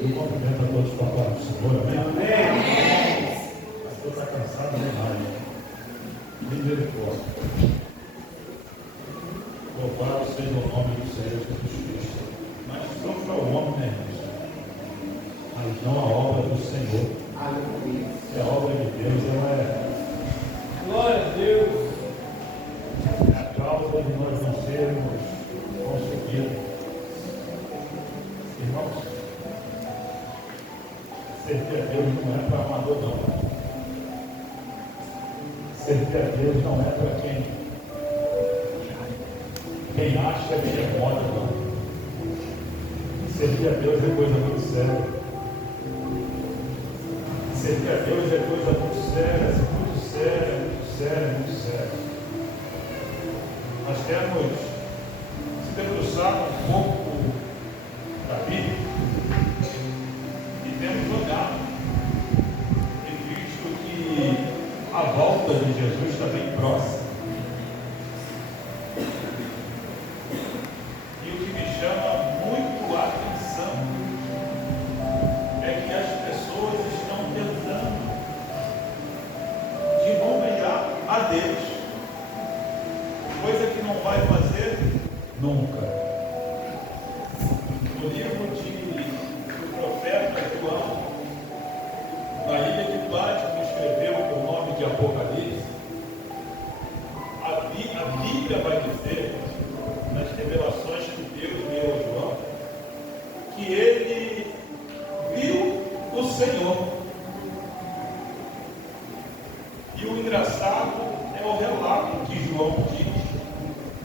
Eu cumprimento a todos com a paz do Senhor, amém? Amém. O pastor está cansado demais. Misericórdia. Louvado seja o nome do Senhor Jesus Cristo. Mas não para o homem, né, mas não a obra do Senhor. Se a obra de Deus, ela é. Glória a Deus. É a causa de nós não sermos consumidos. Irmãos, servir a Deus não é para amador, não. Servir a Deus não é para quem acha que é moda, não. Servir a Deus é coisa muito séria. Servir a Deus é coisa muito séria, muito séria, muito séria, muito séria. Nós temos se debruçado um pouco da Bíblia e temos olhado e visto que a volta de Jesus está bem próxima. E o que me chama muito a atenção é que as pessoas estão tentando de nomear a Deus, coisa que não vai fazer nunca. No livro do profeta João, na ilha de Pátimo, escreveu com o nome de Apocalipse. A Bíblia vai dizer, nas revelações que Deus deu a João, que ele viu o Senhor. E o engraçado é o relato que João diz,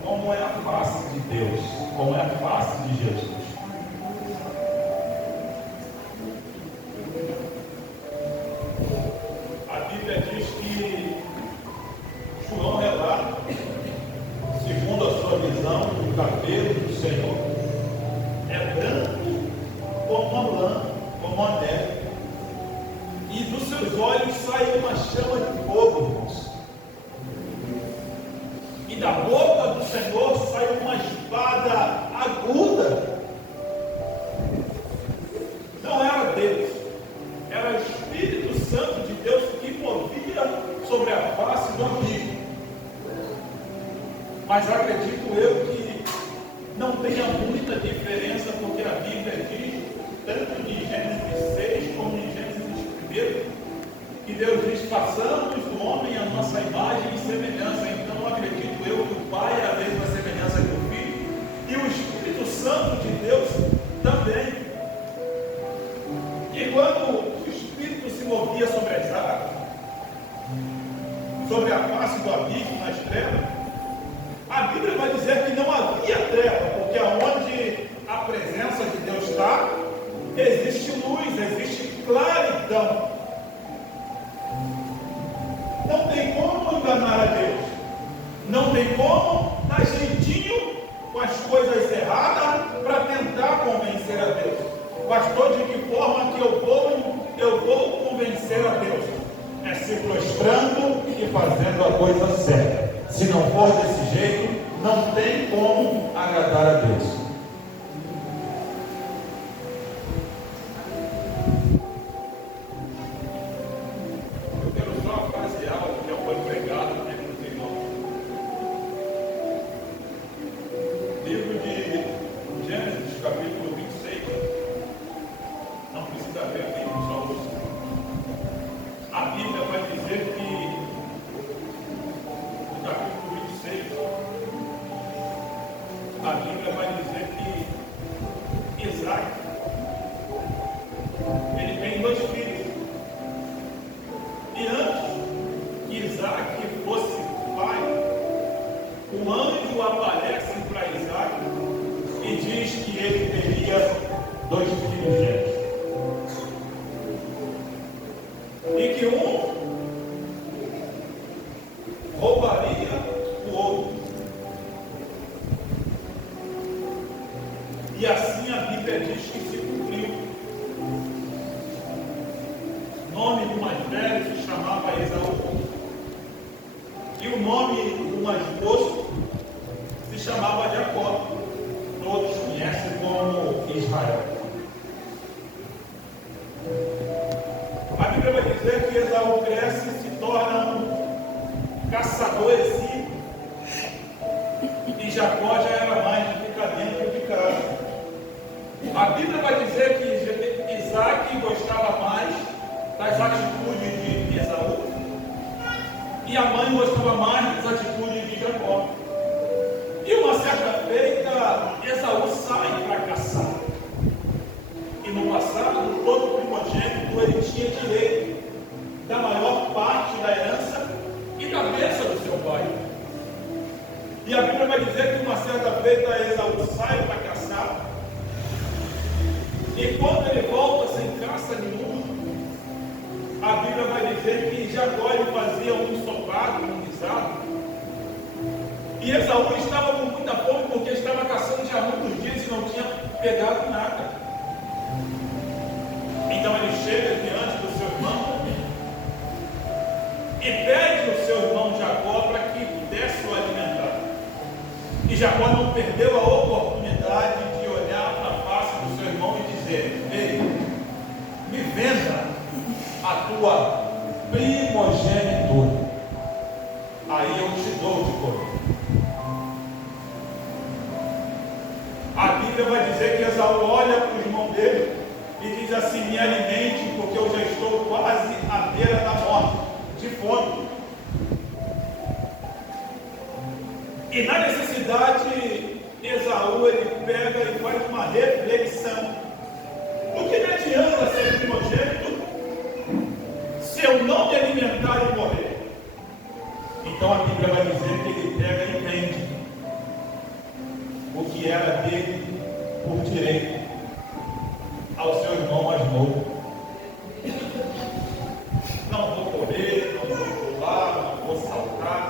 como é a face de Deus, como é a face de Jesus. A Bíblia diz que João relata, segundo a sua visão, o cabelo do Senhor é branco como a lã, como a neve, e dos seus olhos sai uma chama de fogo, irmãos. E da boca do Senhor sai uma espada aguda. Não era Deus, era o Espírito Santo de Deus que movia sobre a face do abismo. Mas acredito eu que não tenha muita diferença, porque a Bíblia diz, tanto em Gênesis 6 como em Gênesis 1, que Deus diz: façamos do homem a nossa imagem e semelhança. Então acredito eu que o Pai é a mesma semelhança que o Filho, e o Espírito Santo de Deus também. E quando o Espírito se movia sobre as águas, sobre a face do abismo, nas trevas, a Bíblia vai dizer que não havia treva, porque aonde a presença de Deus está, existe luz, existe claridão. Não tem como enganar a Deus, não tem como dar jeitinho com as coisas erradas para tentar convencer a Deus. Pastor, de que forma que eu vou convencer a Deus? É se prostrando e fazendo a coisa certa. Se não for desse jeito, não tem como agradar a Deus. Eu quero só uma frase algo que já foi pregado aqui nos irmãos. Livro de Gênesis, capítulo 26. Não precisa ver aqui, só você. A Bíblia vai dizer que, no capítulo 26, a Bíblia vai dizer que Isaac, ele tem 2 filhos. E antes que Isaac fosse pai, o anjo aparece para Isaac e diz que ele teria 2 filhos gêmeos. E que um roubaria o outro. E assim a Bíblia diz que se cumpriu. O nome do mais velho se chamava Esaú. E o nome do mais moço se chamava Jacó. Todos conhecem como Israel. caçador exímio. E Jacó já era mais de ficar dentro de casa. A Bíblia vai dizer que Isaac gostava mais das atitudes de Esaú. E a mãe gostava mais das atitudes de Jacó. E uma certa feita, Esaú sai para caçar. E no passado, todo primogênito ele tinha direito da maior parte da herança e da bênção do seu pai. E a Bíblia vai dizer que uma certa feita, Esaú sai para caçar. E quando ele volta sem caça nenhuma, a Bíblia vai dizer que Jacó ele fazia um ensopado, um guisado. E Esaú estava com muita fome porque estava caçando já há muitos dias e não tinha pegado nada. Então ele chega diante do seu irmão e pede ao seu irmão Jacó para que pudesse o alimentar. E Jacó não perdeu a oportunidade de olhar para a face do seu irmão e dizer: ei, me venda a tua primogenitura, aí eu te dou de comer. A Bíblia vai dizer que Esaú olha para o irmão dele e diz assim: me alimente, porque eu já estou quase à beira da morte, de fome. E na necessidade, Esaú ele pega e faz uma reflexão: o que me adianta ser primogênito se eu não me alimentar e morrer? Então a Bíblia vai dizer que ele pega e vende o que era dele por direito ao seu irmão mais novo. Não vou correr, não vou pular, não vou saltar,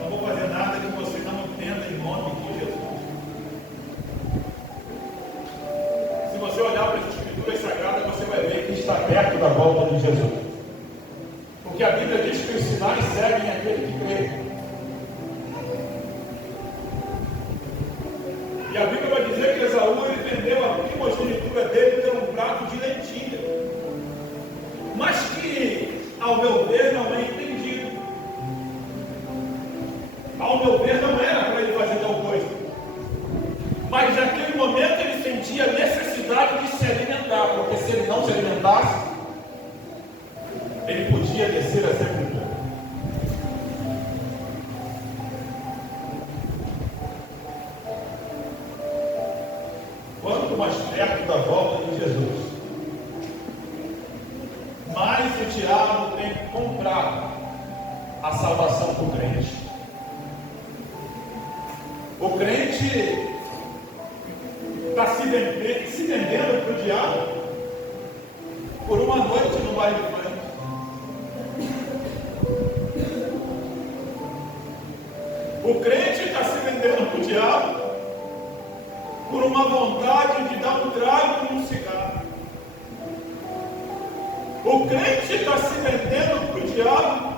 não vou fazer nada que você não entenda em nome de Jesus. Se você olhar para as Escrituras Sagradas, você vai ver que está perto da volta de Jesus. Porque a Bíblia diz que os sinais seguem aquele que crê. E a Bíblia vai dizer que Esaú ele vendeu a primogenitura dele por um prato de lentilha. Mas que, ao meu ver, não é entendido. Ao meu ver, não era para ele fazer tal coisa. Mas naquele momento ele sentia a necessidade de se alimentar, porque se ele não se alimentasse, ele podia descer a sepultura. Quanto mais perto da volta de Jesus, mais o diabo tem que comprar a salvação do crente. O crente está se vendendo para o diabo por uma noite no baile de frente. O crente está se vendendo para o diabo por uma vontade de dar um trago e um cigarro. O crente está se vendendo para o diabo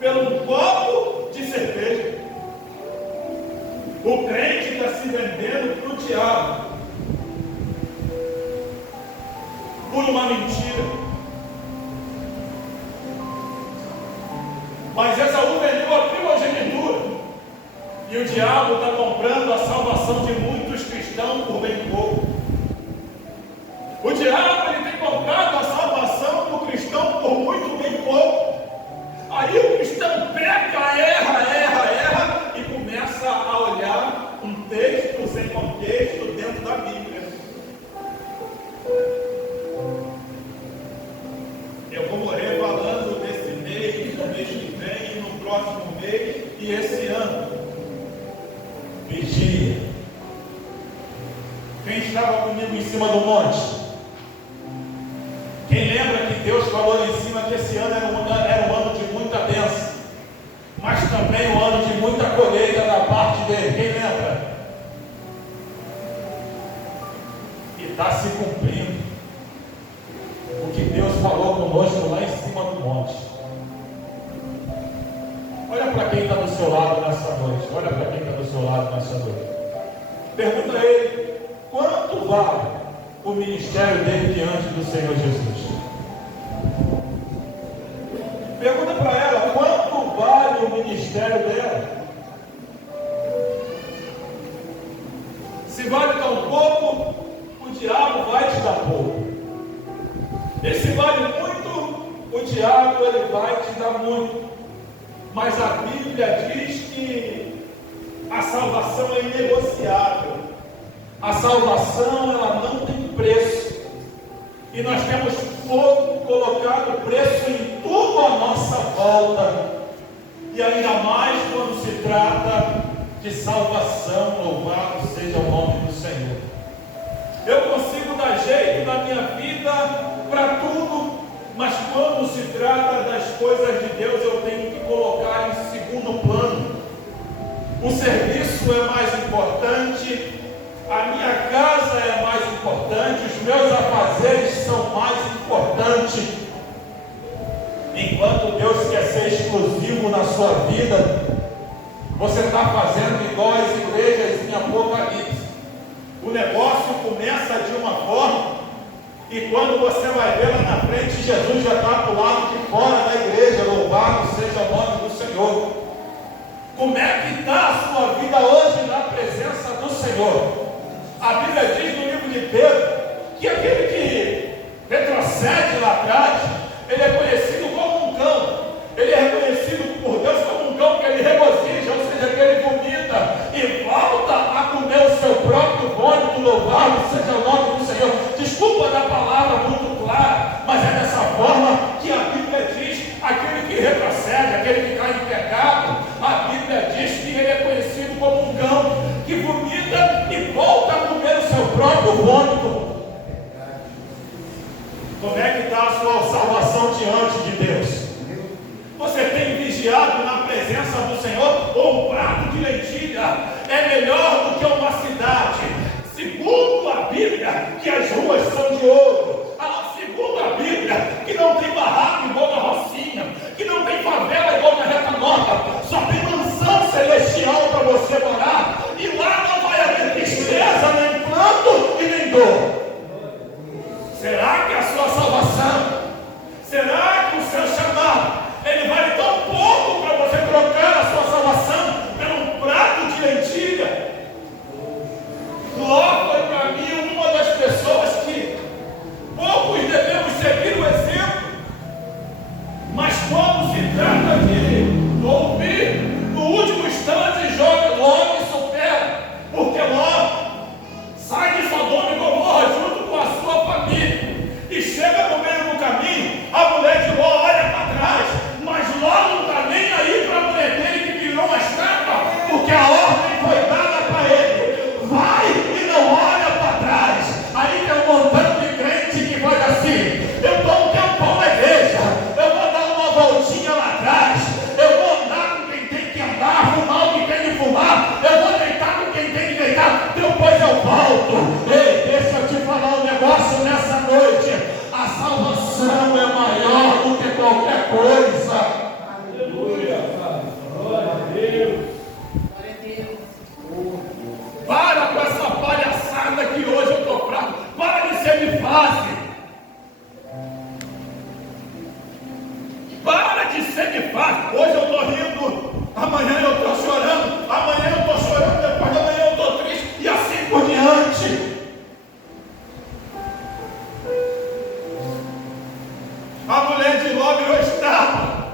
pelo copo de cerveja. O crente está se vendendo para o diabo por uma mentira. Mas Esaú vendeu a primogenitura e o diabo está comprando a salvação de muitos cristãos por bem pouco. O diabo ele tem comprado a salvação do cristão por muito bem pouco. Aí o cristão peca, erra e começa a olhar um texto sem contexto dentro da Bíblia. Eu vou morrer falando desse mês, no mês que vem, no próximo mês e esse ano. Vigia. Quem estava comigo em cima do monte? Quem lembra que Deus falou ali em cima que esse ano era um ano de muita bênção, mas também um ano de muita colheita da parte dele? Quem lembra? E está se cumprindo o que Deus falou conosco lá em cima do monte. Olha para quem está do seu lado nessa noite. Olha para quem está do seu lado nessa noite. Pergunta a ele: quanto vale o ministério dele diante do Senhor Jesus? Pergunta para ela: quanto vale o ministério dela? Se vale tão pouco, o diabo vai te dar pouco. E se vale muito, o diabo ele vai te dar muito. Mas a Bíblia diz que a salvação é inegociável. A salvação ela não tem preço. E nós temos colocado preço em tudo à nossa volta. E ainda mais quando se trata de salvação. Louvado seja o nome do Senhor. Eu consigo dar jeito na minha vida para tudo, mas quando se trata das coisas de Deus, eu tenho que colocar em segundo plano. O serviço é mais importante, a minha casa é mais importante, os meus afazeres são mais importantes. Enquanto Deus quer ser exclusivo na sua vida, você está fazendo igual as igrejas em Apocalipse. O negócio começa de uma forma, e quando você vai ver lá na frente, Jesus já está do lado de fora da igreja. Louvado seja o nome do Senhor. Como é que está a sua vida hoje na presença do Senhor? A Bíblia diz no livro de Pedro que aquele que retrocede lá atrás, ele é conhecido como um cão. Ele é reconhecido por Deus como um cão que ele regozija, ou seja, que ele vomita e volta a comer o seu próprio vômito. Louvado seja o nome do Senhor. Desculpa da palavra muito clara, mas é dessa forma que a Bíblia diz: aquele que retrocede, aquele que cai em pecado, a Bíblia diz que ele é conhecido como um cão que vomita e volta a comer o seu próprio vômito. Como é que está a sua salvação diante de Deus? Você tem vigiado na presença do Senhor? Ou um prato de lentilha é melhor do que uma cidade? Segundo a Bíblia, que as ruas são de ouro. Segundo a Bíblia, que não tem barraco igual na Rocinha, que não tem favela igual na Reta Nova, só tem mansão celestial para você morar, e lá não vai haver tristeza, nem pranto e nem dor. Será que a sua salvação, será que o seu chamado, ele vale tão pouco para você trocar a sua salvação por um prato de lentilha? Ló foi para mim uma das pessoas que poucos devemos seguir o exemplo, mas quando se trata de ouvir, no último instante, Ló me supera, porque Ló sai de Sodoma e Gomorra junto com a sua família, e chega no meio do caminho, a mulher de Ló olha para trás, mas Ló não está nem aí para a mulher dele que virou uma estátua, porque a ordem foi dada para ele: vai e não olha para trás. Aí tem um montão de crente que vai assim: eu estou um tempão na igreja, eu vou dar uma voltinha lá atrás, eu vou andar com quem tem que andar, fumar o que tem que fumar, eu vou deitar com quem tem que deitar, depois eu volto. Ei, deixa eu te falar um negócio nessa noite: a salvação é maior do que qualquer coisa. Aleluia, glória a Deus. Para com essa palhaçada que hoje eu estou fraco. Para de ser de fase. Para de ser de fase. Hoje eu estou rindo, amanhã eu estou chorando, amanhã eu estou chorando, depois de amanhã eu estou triste, e assim por diante. A mulher de Ló virou estátua.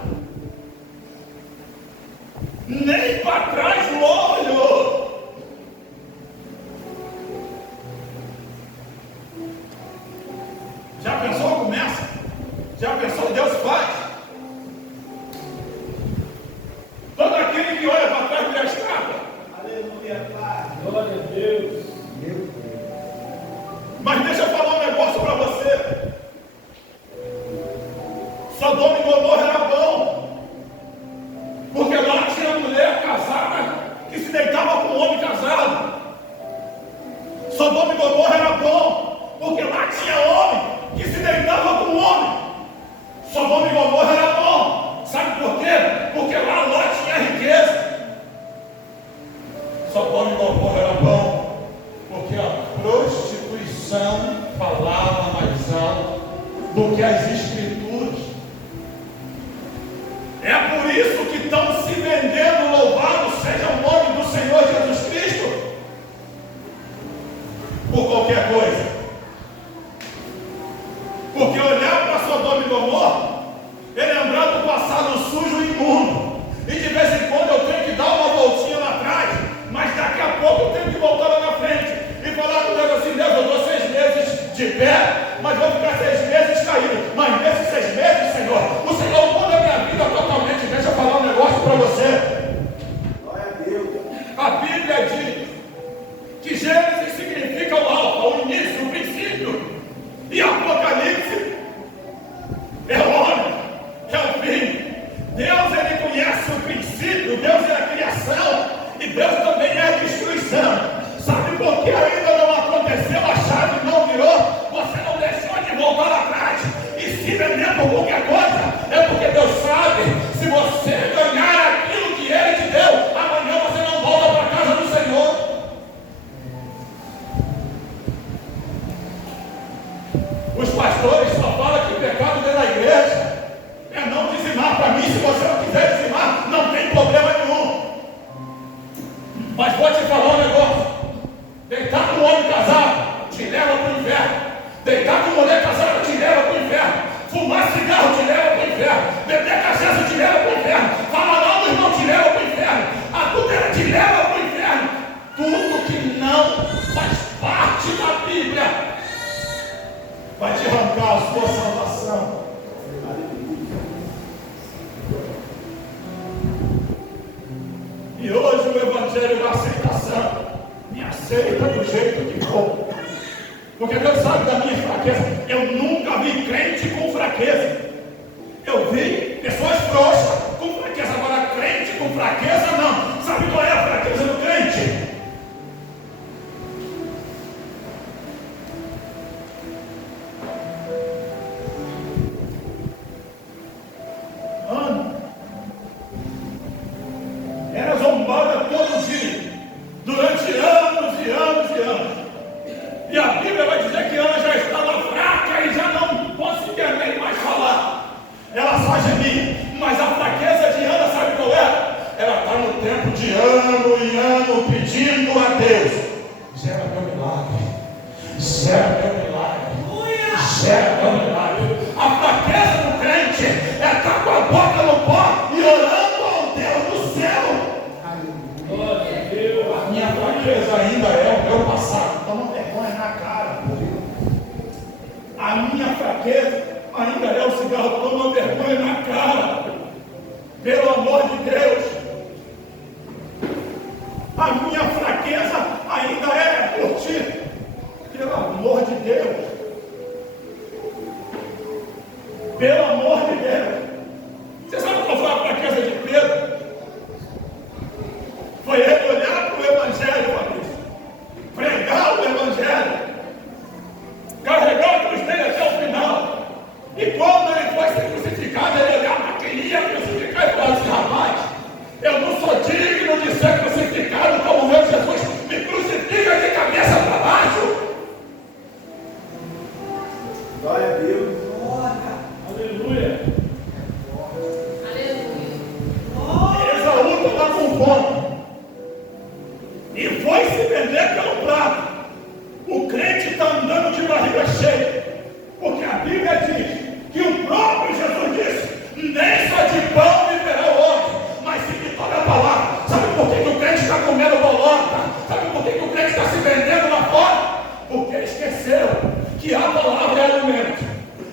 Nem para trás Ló olhou. Já pensou? Começa. Já pensou? Deus faz. Todo aquele que olha para trás vira estátua. Aleluia, Pai. Glória a Deus. Mas deixa eu falar um negócio para você. Sodoma e Gomorra era bom, porque lá tinha mulher casada que se deitava com um homem casado. Sodoma e Gomorra era bom, porque lá tinha homem que se deitava com um homem. Sodoma e Gomorra era bom, sabe por quê? Porque lá tinha riqueza. Sodoma e Gomorra era bom, porque a prostituição falava mais alto do que as escrituras. É por isso que estão Gomorra é lembrar do passado sujo e imundo. E de vez em quando eu tenho que dar uma voltinha lá atrás, mas daqui a pouco eu tenho que voltar lá na frente e falar com Deus assim: Deus, eu estou 6 meses de pé, mas vou ficar 6 meses caído. Mas nesses 6 meses, Senhor, o Senhor muda a minha vida totalmente. Deixa eu falar um negócio para você. Glória a Deus. A Bíblia diz que Gênesis significa o alfa, o início, o princípio, e Apocalipse é o homem, é o fim. Deus, ele conhece o princípio, Deus é a criação, e Deus também é a destruição. Sabe por que ainda não aconteceu, a chave não virou? Você não deixou de voltar lá atrás e se vender por qualquer coisa. É porque Deus sabe, se você ganhar aquilo que Ele te deu, amanhã você não volta para a casa do Senhor. Os pastores só falam que pecado dentro da igreja é não dizimar. Para mim, se você não quiser dizimar, não tem problema nenhum. Mas vou te falar um negócio: deitar com um homem casado te leva para o inferno. Deitar com mulher casada te leva para o inferno. Fumar cigarro te leva para o inferno. Beber cachaça te leva para o inferno. Falar mal do irmão te leva para o inferno. Adultério te leva para o inferno. Tudo que não faz parte da Bíblia vai te arrancar a sua salvação. E hoje o Evangelho da aceitação me aceita do jeito que for. Porque Deus sabe da minha fraqueza. Eu nunca vi crente com fraqueza. Eu vi pessoas frouxas com fraqueza. Agora, crente com fraqueza, não. Sabe qual é a fraqueza do crente? Era zombada todo dia, durante anos e anos e anos. E a Bíblia vai dizer que Ana já estava fraca e já não conseguia nem mais falar. Ela só gemia. Mas a fraqueza de Ana, sabe qual é? Ela está no tempo de ano em ano pedindo a Deus: gera meu milagre, gera meu milagre, gera meu milagre. A fraqueza do crente é estar com a boca no pó e orando ao Deus do céu. A minha fraqueza ainda é o meu passado. Toma vergonha na cara. A minha fraqueza ainda é o cigarro. Toma vergonha na cara. Pelo amor de Deus. A minha fraqueza ainda é curtir. Pelo amor de Deus. Pelo amor de Deus. Você sabe qual foi a fraqueza de Pedro? Foi ele olhar para o Evangelho, Fabrício, pregar o Evangelho, carregar a cruz dele até o final. E quando ele foi ser crucificado, ele olhava para quem ia crucificar e falava assim: rapaz, eu não sou digno de ser crucificado como meu Jesus, me crucifica de cabeça para baixo. Glória a Deus. Aleluia. Esaú estava com fome e foi se vender pelo prato. O crente está andando de barriga cheia, porque a Bíblia diz que o próprio Jesus disse: nem só de pão viverá o homem, mas sim de toda a palavra. Sabe por que o crente está comendo bolota? Sabe por que o crente está se vendendo lá fora? Porque esqueceu que a palavra é alimento.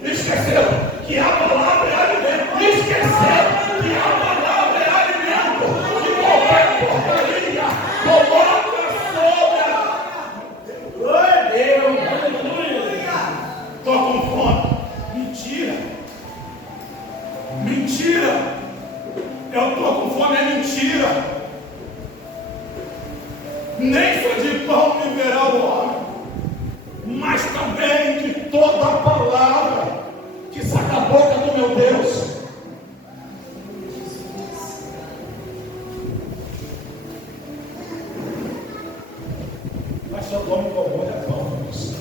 Esqueceu que a palavra é alimento. Esqueceu que a palavra é alimento. Que qualquer porcaria coloca sobre a... Glória a Deus. Aleluia. Estou com fome. Mentira. Mentira. Eu estou com fome, é mentira. Nem só de pão viverá o homem, mas também de toda a palavra que sai da boca do meu Deus. Mas Sodoma e Gomorra é bom, irmãos.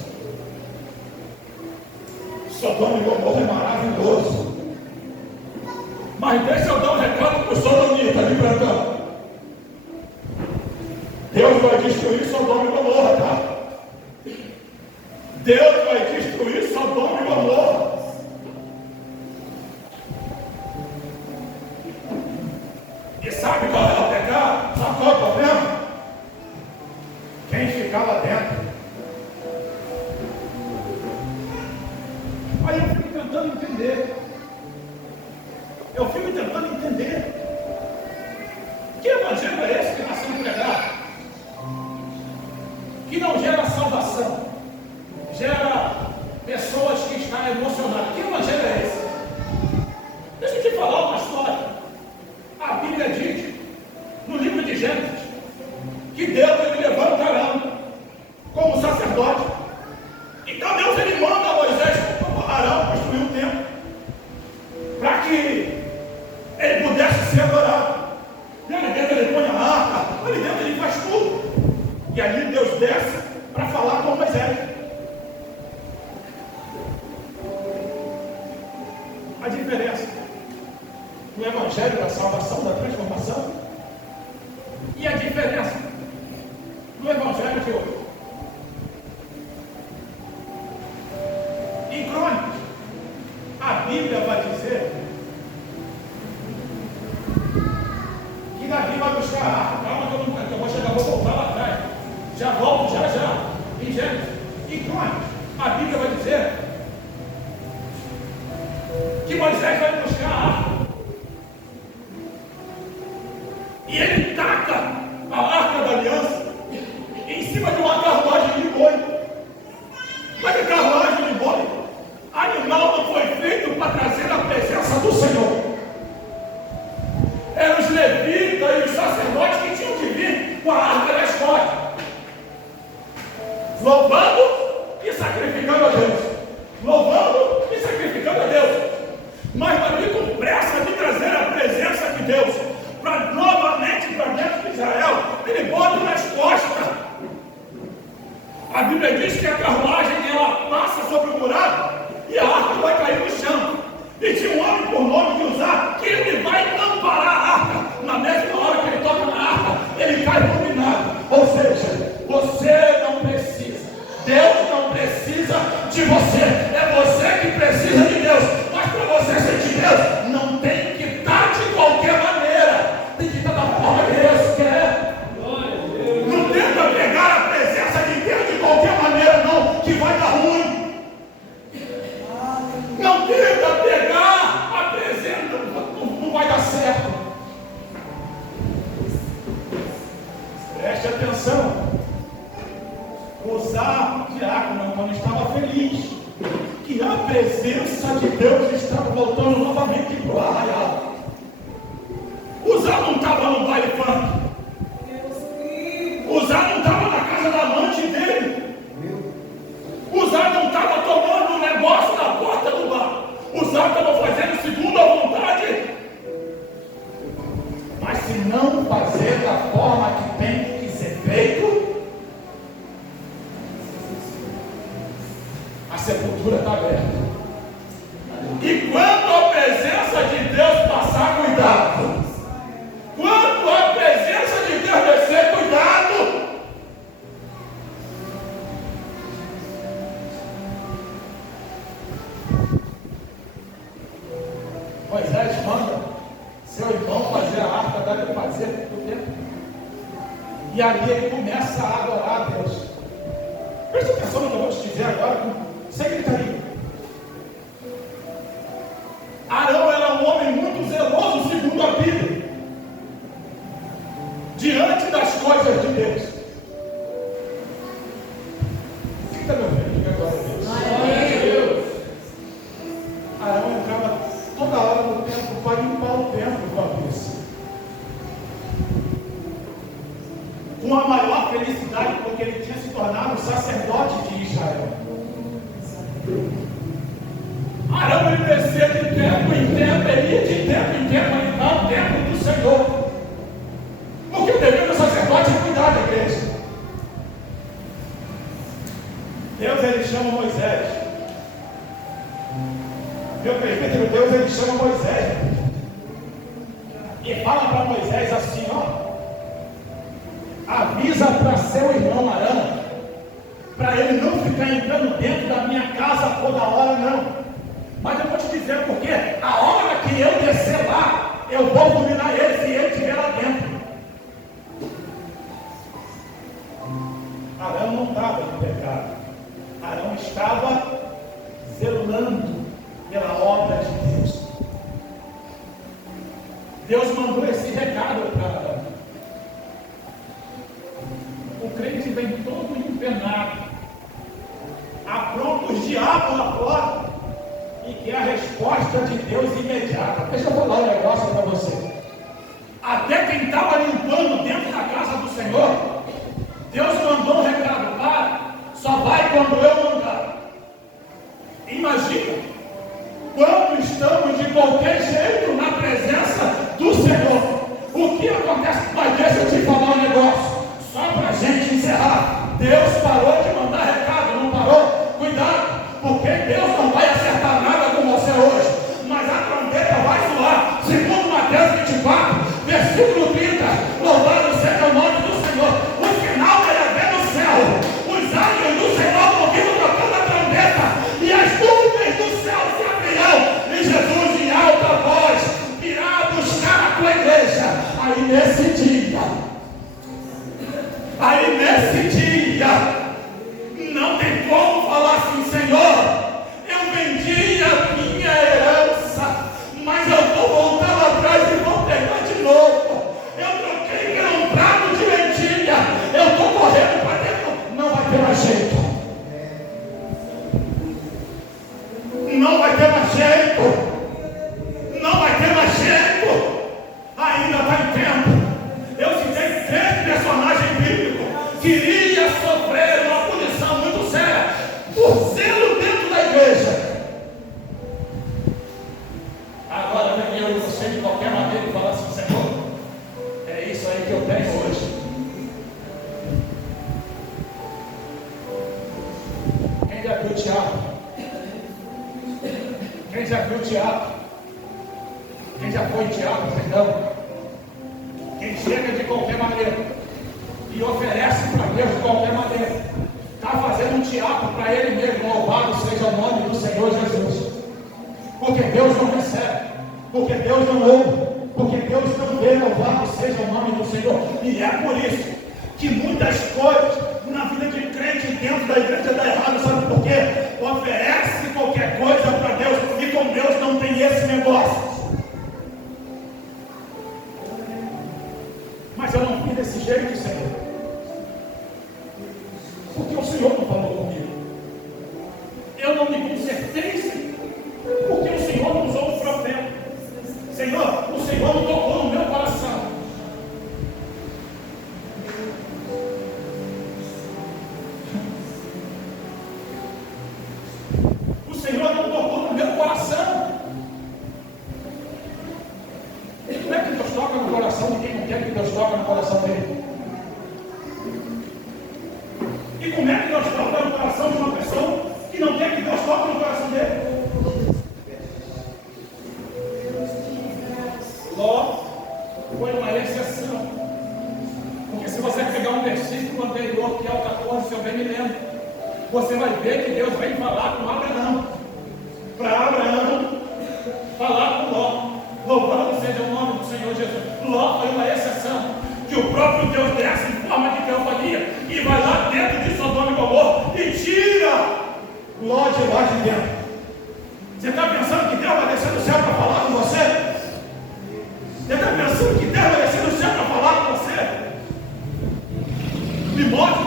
Sodoma e Gomorra é maravilhoso. Mas deixa eu dar um recado para o sodomita ali plantando. Deus vai destruir Sodoma e Gomorra, tá? Deus vai destruir Sodoma e Gomorra. Aí eu fico tentando entender. Que evangelho é esse que está sendo pregado? Que não gera salvação, gera pessoas que estão emocionadas. Que evangelho é esse? Deixa eu te falar uma história. A Bíblia diz, no livro de Gênesis, que Deus ele levanta Arão como sacerdote. Então Deus ele manda Moisés para Arão construir um templo para que ele pudesse ser adorado. E ali dentro ele põe a arca, ali dentro ele faz tudo. E ali Deus desce para falar com Moisés. A diferença no evangelho da salvação, da transformação, e a diferença no evangelho de hoje. Em Crônicas, a Bíblia vai dizer que Davi vai buscar a arca. Calma que eu vou chegar, vou voltar lá atrás. Já volto, já. Em Gênesis. Em Crônicas, a Bíblia vai dizer que Moisés vai buscar a arca. E ele taca a arca da aliança em cima de uma carruagem de boi. Mas que carruagem de boi? Animal não foi feito para trazer a presença do Senhor. Eram os levitas e os sacerdotes que tinham que vir com a arca nas costas, louvando e sacrificando a Deus. Louvando e sacrificando a Deus. Mas Davi, com pressa de trazer a presença de Deus para novamente para dentro de Israel, ele bota nas costas. A Bíblia diz que a carruagem ela passa sobre o buraco e a arca vai cair no chão. E tinha um homem por nome de Uzá que ele vai não parar a arca. Na mesma hora que ele toca na arca, ele cai fulminado. Ou seja, você não precisa, Deus não precisa de você, é você que precisa de Deus. Mas para você ser de Deus, não tem que estar de qualquer maneira, tem que estar da forma que Deus quer. Não tenta pegar a presença de Deus de qualquer maneira, não, que vai dar ruim. Não tenta pegar a presença, não vai dar certo. Preste atenção. Usar o diácono quando estava feliz que a presença de Deus estava voltando novamente para o arraial. Uzá não estava no baile funk. Uzá não estava na casa da amante dele. Uzá não estava tomando um negócio na porta do bar. Uzá estava fazendo segundo a vontade. Mas se não fazer da forma que tem que ser feito, a sepultura está aberta. E quando a presença de Deus passar, cuidado. Quando a presença de Deus descer, cuidado. Moisés manda seu irmão fazer a arca, dá ele fazer o tempo. E ali ele começa a adorar a Deus. Presta atenção no que eu vou te dizer agora, sem gritaria. Arão era um homem muito zeloso, segundo a Bíblia, diante das coisas de Deus. Quem está me ouvindo? Diga agora a Deus. Arão entrava toda hora no templo para limpar o templo com a bênção. Com a maior felicidade, porque ele tinha se tornado o sacerdote de Israel. Arão ele descia de tempo em tempo, ele ia de tempo em tempo limpar o templo do Senhor. Porque o dever do sacerdote é cuidar da igreja. Deus ele chama Moisés. Meu presbítero, Deus ele chama Moisés. E fala para Moisés assim, ó. Avisa para seu irmão Arão, para ele não ficar entrando dentro da minha casa toda hora, não. Mas eu vou te dizer porque a hora que eu descer lá, eu vou dominar ele se ele estiver lá dentro. Arão não estava no pecado. Arão estava zelando pela obra de Deus. Deus mandou esse recado para Adão. O crente vem todo empenado, apronta os diabos lá fora e quer a resposta de Deus imediata. Deixa eu falar um negócio para você. Até quem estava limpando dentro da casa do Senhor, Deus mandou um recado: para, só vai quando eu mandar. Imagina, quando estamos de qualquer jeito na presença do Senhor, o que acontece? Mas deixa eu te falar um negócio, só para a gente encerrar. Deus parou de mandar recado, não parou? Cuidado, porque Deus não vai acertar nada com você hoje, mas a trombeta vai soar. Segundo Mateus 24, versículo 30, louvado seja o nome do Senhor. O final vai haver no céu, os anjos do Senhor vão vir tocando a trombeta, e as nuvens do céu se abrirão, e Jesus em alta voz virá buscar a tua igreja. Aí nesse dia, não tem como falar assim: Senhor, eu vendi a minha herança, mas eu estou voltando atrás e vou pegar de novo. Eu troquei por um prato de lentilha, eu estou correndo para dentro. Não vai ter mais jeito. Não vai ter mais jeito. Não vai ter mais jeito. Ainda está em tempo. Eu citei 3 personagens bíblicos que iria sofrer uma punição muito séria por zelo dentro da igreja. Agora vem eu e você de qualquer maneira e falar assim: Senhor, é isso aí que eu tenho hoje. Quem já viu o teatro? Quem já viu o teatro? Quem já foi em teatro, perdão? Quem chega de qualquer maneira e oferece para Deus de qualquer maneira, está fazendo um teatro para Ele mesmo. Louvado seja o nome do Senhor Jesus. Porque Deus não recebe, porque Deus não ouve, porque Deus não vê. Louvado seja o nome do Senhor. E é por isso que muitas coisas na vida de crente dentro da igreja dá errado. Sabe por quê? Oferece qualquer coisa para Deus, e com Deus não tem esse negócio. Mas eu não fui desse jeito, Senhor, porque o Senhor não falou comigo. Eu não me consertei, Senhor, porque o Senhor não usou o profeta. Senhor, o Senhor não tocou no meu coração. O Senhor não tocou no meu coração. E como é que Deus toca no coração de quem não quer que Deus toque no coração dele? E como é que Deus toca no coração de uma pessoa que não quer que Deus toque no coração dele? Ló foi uma exceção. Porque se você pegar um versículo anterior, que é o 14, se eu bem me lembro, você vai ver que Deus vem falar com Abraão. Para Abraão falar com Ló. Louvado seja o nome do Senhor Jesus. Ló foi uma exceção, que o próprio Deus desce em forma de teofania e vai lá dentro de Sodoma e Gomorra e tira Ló de lá de dentro. Você está pensando que Deus vai descer do céu para falar com você? Você está pensando que Deus vai descer do céu para falar com você? Me mostre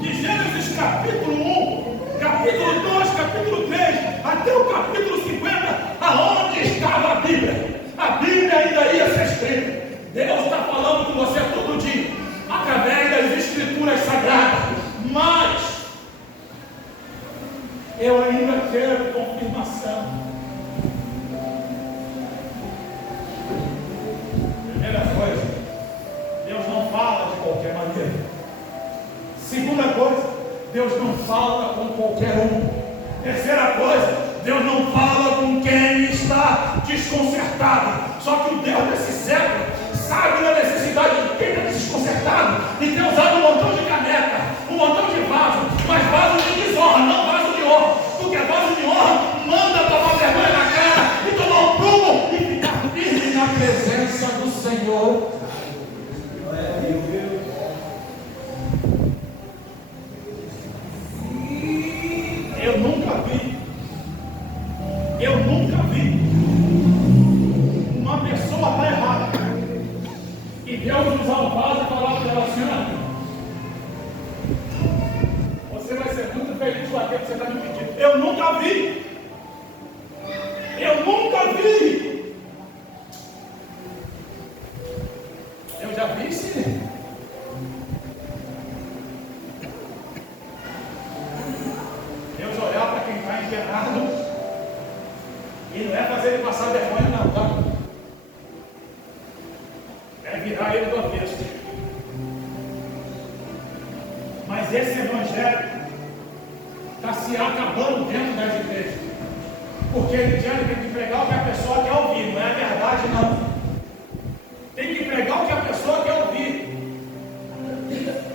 de Gênesis capítulo 1, capítulo 2, capítulo 3, até o capítulo 50, aonde estava a Bíblia? A Bíblia ainda ia ser escrita. Deus está falando com você todo dia, através das Escrituras Sagradas. Mas eu ainda quero confirmação. Primeira coisa, Deus não fala de qualquer maneira. Segunda coisa, Deus não fala com qualquer um. Terceira coisa, Deus não fala com quem está desconcertado. Só que o Deus desse século sabe da necessidade de quem está desconcertado e tem usado um montão de caneca, um montão de vaso, mas vaso de desonra, não vaso de honra. Porque vaso de honra manda tomar vergonha na cara e tomar um prumo e ficar firme na presença do Senhor. Eu nunca vi Eu nunca vi uma pessoa estar errada e Deus usar um vaso e falar para ela assim: você vai ser muito feliz com aquilo que você está me pedindo. Eu nunca vi. Eu nunca vi. Eu já vi sim. Deus olhar para quem está internado e não é fazer ele passar vergonha, não, tá? É virar ele do avesso. Mas esse evangelho está se acabando dentro das igrejas. Porque ele tem que pregar o que a pessoa quer ouvir, não é a verdade, não. Tem que pregar o que a pessoa quer ouvir.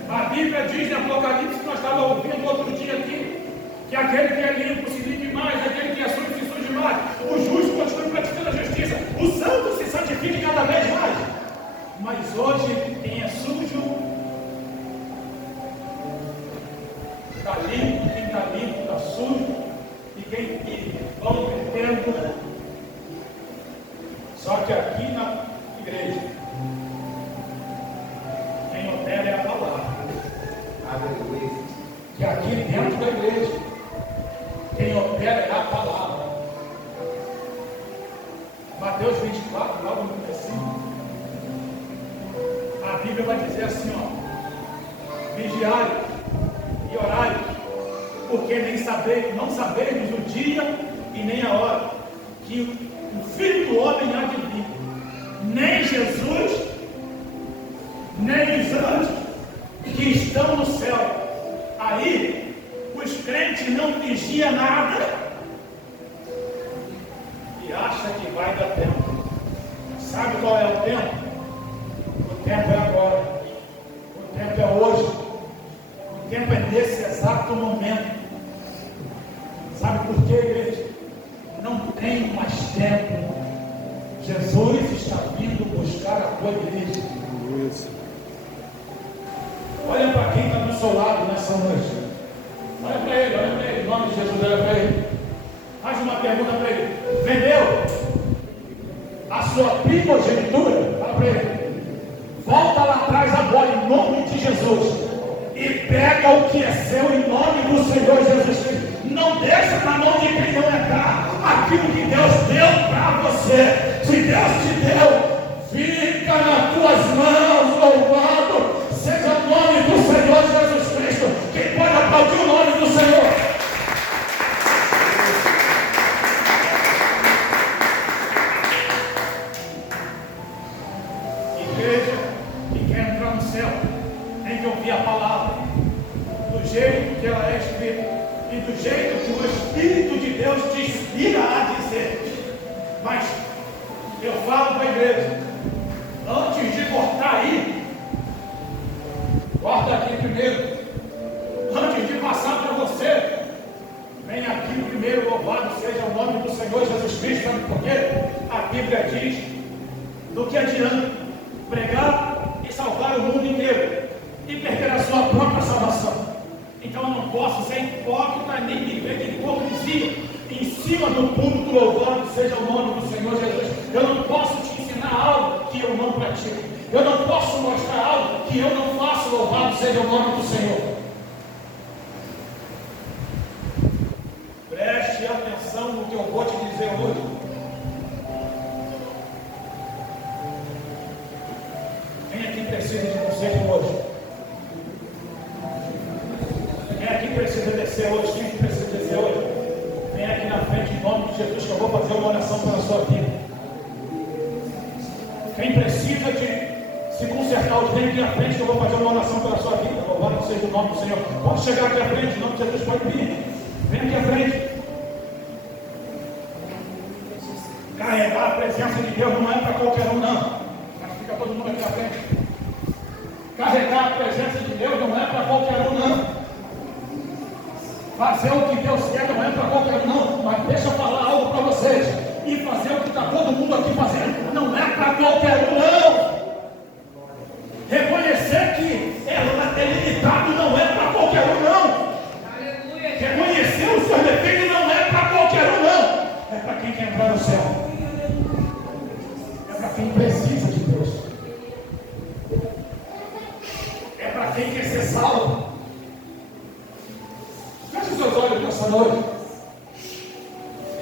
A Bíblia diz em Apocalipse, que nós estávamos ouvindo outro dia aqui, que aquele que é limpo se limpe mais, aquele que é sujo se suje mais, o justo continue praticando a justiça, o santo se santifique cada vez mais. Mas hoje, quem é sujo está limpo, quem está limpo está sujo, e quem vão perdendo. Só que aqui na igreja, quem opera é a palavra. Que aqui dentro da igreja, quem opera é a palavra. Mateus 24, logo no comecinho, a Bíblia vai dizer assim, ó: vigiai e orai, porque não sabeis o dia e nem a hora que o Filho do Homem há de vir. Nem Jesus, nem os anjos que estão no céu. Aí, os crentes não vigiam nada e acha que vai dar tempo. Sabe qual é o tempo? O tempo é agora. O tempo é hoje. O tempo é nesse exato momento. Sabe por quê, igreja? Não tem mais tempo. Jesus está vindo buscar a tua igreja. Olha para quem está do seu lado nessa noite. Olha para ele, em nome de Jesus, olha para ele. Faz uma pergunta para ele: vendeu a sua primogenitura? Fala para ele. Volta lá atrás agora, em nome de Jesus, e pega o que é seu em nome do Senhor Jesus Cristo. Não deixa na mão de quem não é dar aquilo que Deus deu para você. Se Deus te deu, fica nas tuas mãos, louvado seja o nome do Senhor Jesus Cristo. Quem pode aplaudir o nome do Senhor? Igreja que quer entrar no céu tem que ouvir a palavra do jeito que ela é escrita e do jeito que o Espírito de Deus te inspira a dizer. Mas eu falo para a igreja, antes de cortar aí, corta aqui primeiro. Antes de passar para você, vem aqui primeiro, louvado seja o nome do Senhor Jesus Cristo. Sabe por quê? A Bíblia diz: do que adianta pregar e salvar o mundo inteiro e perder a sua própria salvação? Então eu não posso ser hipócrita nem viver de hipocrisia em cima do público. Louvado seja o nome do Senhor Jesus. Eu não posso te ensinar algo que eu não pratico. Eu não posso mostrar algo que eu não faço. Louvado seja o nome do Senhor. Preste atenção no que eu vou te dizer hoje. Quem aqui precisa de conselho hoje? Quem aqui precisa descer hoje? Quem precisa descer hoje? Vem aqui na frente em nome de Jesus, que eu vou fazer uma oração pela sua vida. Quem precisa de se consertar hoje, vem aqui na frente, que eu vou fazer uma oração pela sua vida. Louvado seja o nome do Senhor. Pode chegar aqui à frente, em nome de Jesus, pode vir. Vem aqui à frente. Carregar a presença de Deus não é para qualquer um, não. Mas fica todo mundo aqui à frente. Carregar a presença de Deus não é para qualquer um, não. Fazer o que Deus quer não é para qualquer um, não. Mas deixa eu falar algo para vocês. E fazer o que está todo mundo aqui fazendo não é para qualquer um, não. Reconhecer que é limitado não é para qualquer um, não. Aleluia. Reconhecer os seus defeitos não é para qualquer um, não. É para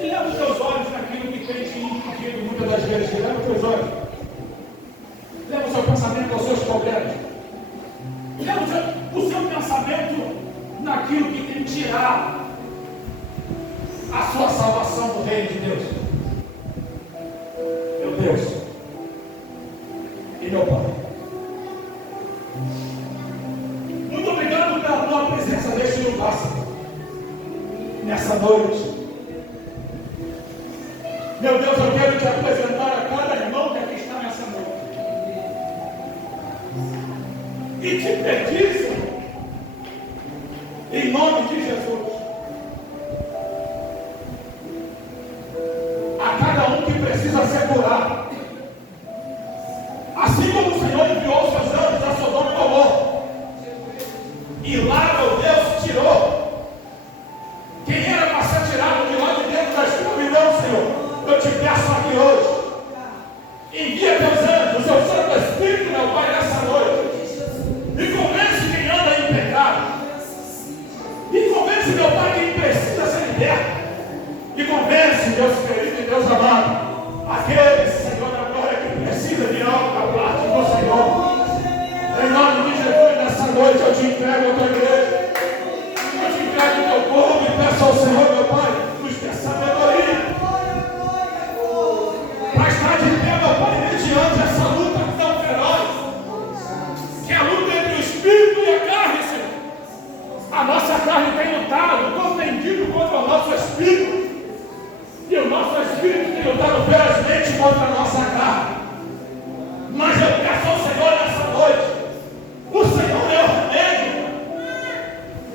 E leva os teus olhos naquilo que tem te impedido muitas das vezes. Leva os teus olhos. Leva o seu pensamento aos seus problemas. Leva o seu pensamento naquilo que tem tirado a sua salvação do reino de Deus. Meu Deus e meu Pai, muito obrigado pela tua presença neste lugar, Senhor, nessa noite. Meu Deus, eu quero te apresentar a cada irmão que aqui está nessa noite e te pedir, Senhor, em nome de Jesus, a cada um que precisa ser curado, assim como o Senhor enviou os seus anjos a Sodoma e Gomorra, e lá, meu Deus, tirou quem era para ser tirado de lá de dentro da escravidão, Senhor. Eu te peço aqui hoje, envia teus anjos, o seu Santo Espírito, meu Pai, nessa noite, e convence quem anda em pecado, e convence, meu Pai, quem precisa ser liberto, e convence, Deus querido e Deus amado, aquele, Senhor da glória, que precisa de algo da parte do Senhor. Em nome de Jesus, nessa noite eu te entrego a tua igreja, eu te entrego o teu povo e peço ao Senhor, meu Pai, nos dê sabedoria para estar de pé, meu Pai, mediante essa luta tão feroz, que é a luta entre o Espírito e a carne, Senhor. A nossa carne tem lutado, contendido contra o nosso Espírito, e o nosso Espírito tem lutado ferozmente contra a nossa carne. Mas eu peço ao Senhor nessa noite, o Senhor é o remédio,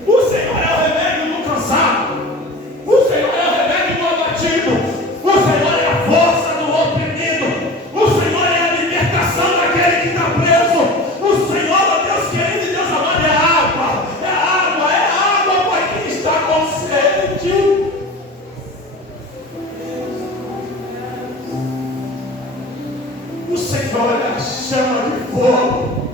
o Senhor é o remédio do cansado, o Senhor é o remédio do abatido, o Senhor é a força do oprimido, o Senhor é a libertação daquele que está preso, o Senhor, ó Deus querido e Deus amado, é água, Pai, quem está com sede. O Senhor é a chama de fogo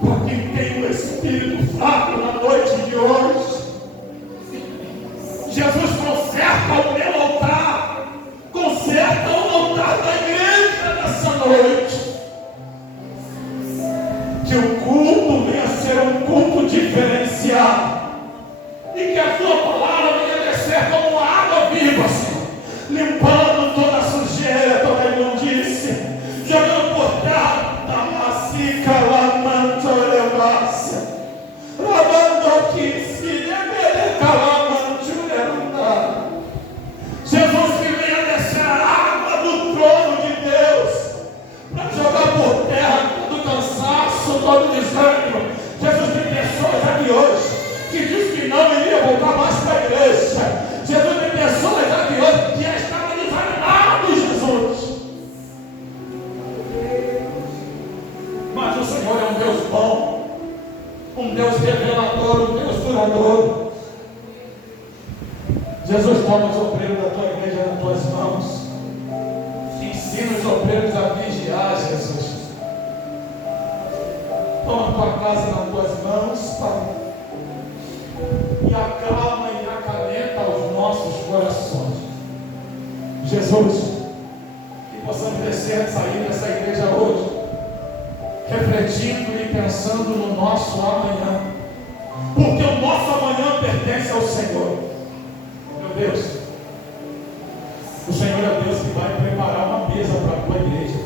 para quem tem o espírito fraco na noite de hoje. Jesus conserta o meu altar, conserta o altar da igreja nessa noite. Que o culto venha a ser um culto diferenciado e que a tua palavra venha a descer como uma água viva, Senhor, limpando toda a sujeira, toda a imundícia, jogando por terra da macica, lamando levaça, lavando que se deveria calamante levantar. Jesus, que venha descer a água do trono de Deus para jogar por terra todo cansaço, todo desânimo. Jesus, tem pessoas aqui hoje que diz que não iria voltar mais para a igreja. Jesus, tem pessoas aqui hoje que já estavam desanimados, Jesus. Mas o Senhor é um Deus bom, um Deus revelador, um Deus duradouro. Jesus, toma os obreiros da tua igreja nas tuas mãos. Ensina os obreiros a vigiar, Jesus. Toma a tua casa nas tuas mãos, Pai, e acalma e acalenta os nossos corações. Jesus, que possamos descer e sair dessa igreja hoje, refletindo e pensando no nosso amanhã, porque o nosso amanhã pertence ao Senhor. Meu Deus, o Senhor é Deus que vai preparar uma mesa para a tua igreja.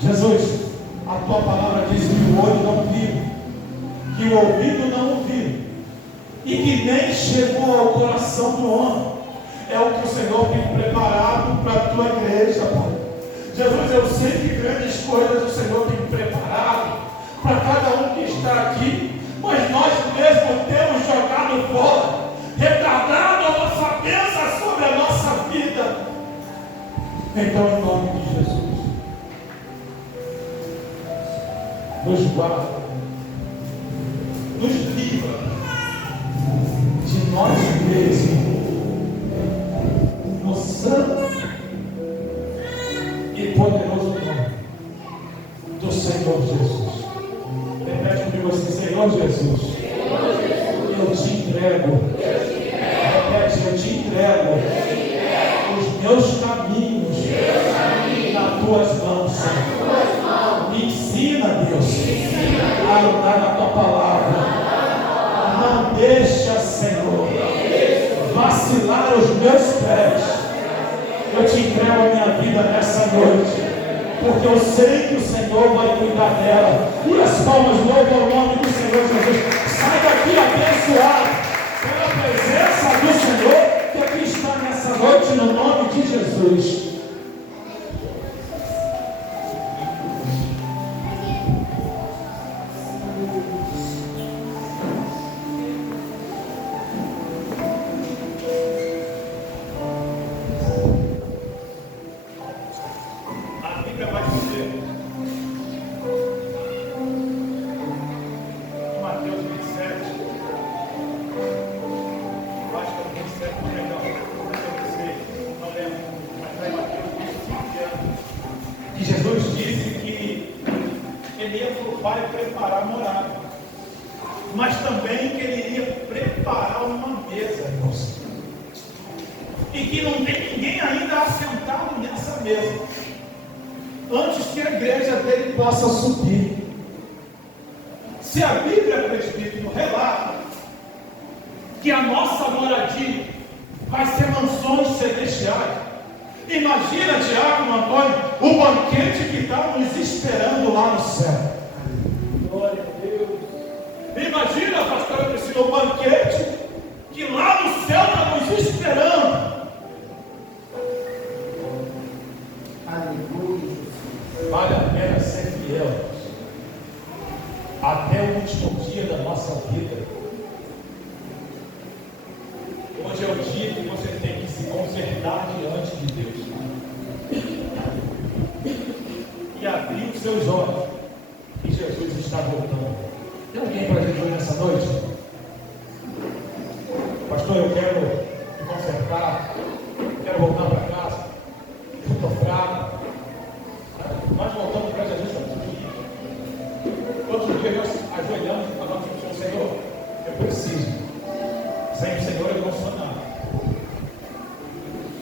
Jesus, a tua palavra diz que o olho não viu, que o ouvido não ouviu, e que nem chegou ao coração do homem. É o que o Senhor tem preparado para a tua igreja, Pai. Jesus, eu sei que grandes coisas o Senhor tem preparado para cada um que está aqui, mas nós mesmos temos jogado fora, retardado a nossa bênção sobre a nossa vida. Então, em nome de Jesus, nos guarda, nos livra de nós mesmos, no santo e poderoso nome do Senhor Jesus. Repete comigo assim: Senhor Jesus, eu te entrego. Repete: eu te entrego meus caminhos nas tuas mãos, Senhor. Me ensina, Deus, a andar na tua palavra. Não deixa, Senhor, vacilar os meus pés. Eu te entrego a minha vida nessa noite, porque eu sei que o Senhor vai cuidar dela. E as palmas louvam o nome do Senhor Jesus. Sai daqui abençoado pela presença do Senhor que aqui está nessa noite, no nome de Jesus. Vale a pena ser fiel até o último dia da nossa vida. Hoje é o dia que você tem que se consertar diante de Deus e abrir os seus olhos, que Jesus está voltando. Tem alguém para Jesus nessa noite? Pastor, eu quero me consertar, quero voltar para casa, eu estou fraco. Nós voltamos para Jesus todos os dias. Todos os dias nós ajoelhamos e falamos para o Senhor, eu preciso. Sem o Senhor eu não sou nada.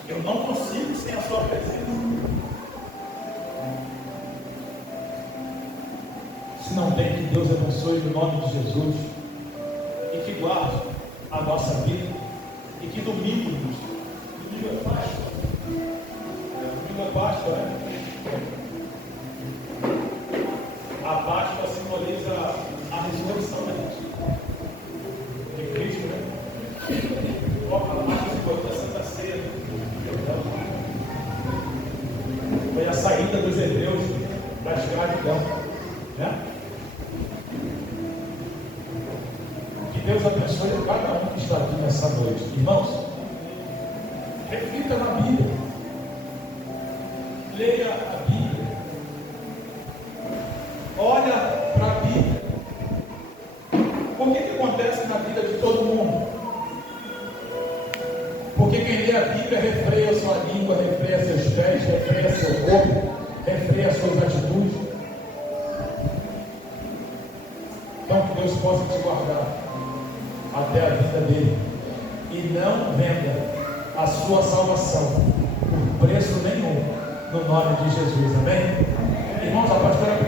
Eu não consigo sem a sua presença. Se não tem, que Deus abençoe no nome de Jesus e que guarde a nossa vida e que domingo é Páscoa. Domingo é Páscoa, né? A Páscoa simboliza a ressurreição da gente, de Cristo, né? A Páscoa simboliza a Santa Ceia. Foi a saída dos hebreus da escravidão, né? Que Deus abençoe cada um que está aqui nessa noite. Irmãos, reflita na Bíblia, leia a Bíblia. Olha para a Bíblia. Por que acontece na vida de todo mundo? Porque quem lê a Bíblia refreia sua língua, refreia seus pés, refreia seu corpo, refreia suas atitudes. Então que Deus possa te guardar até a vida dele. E não venda a sua salvação por preço nenhum, no nome de Jesus. Amém? Irmãos, a pastora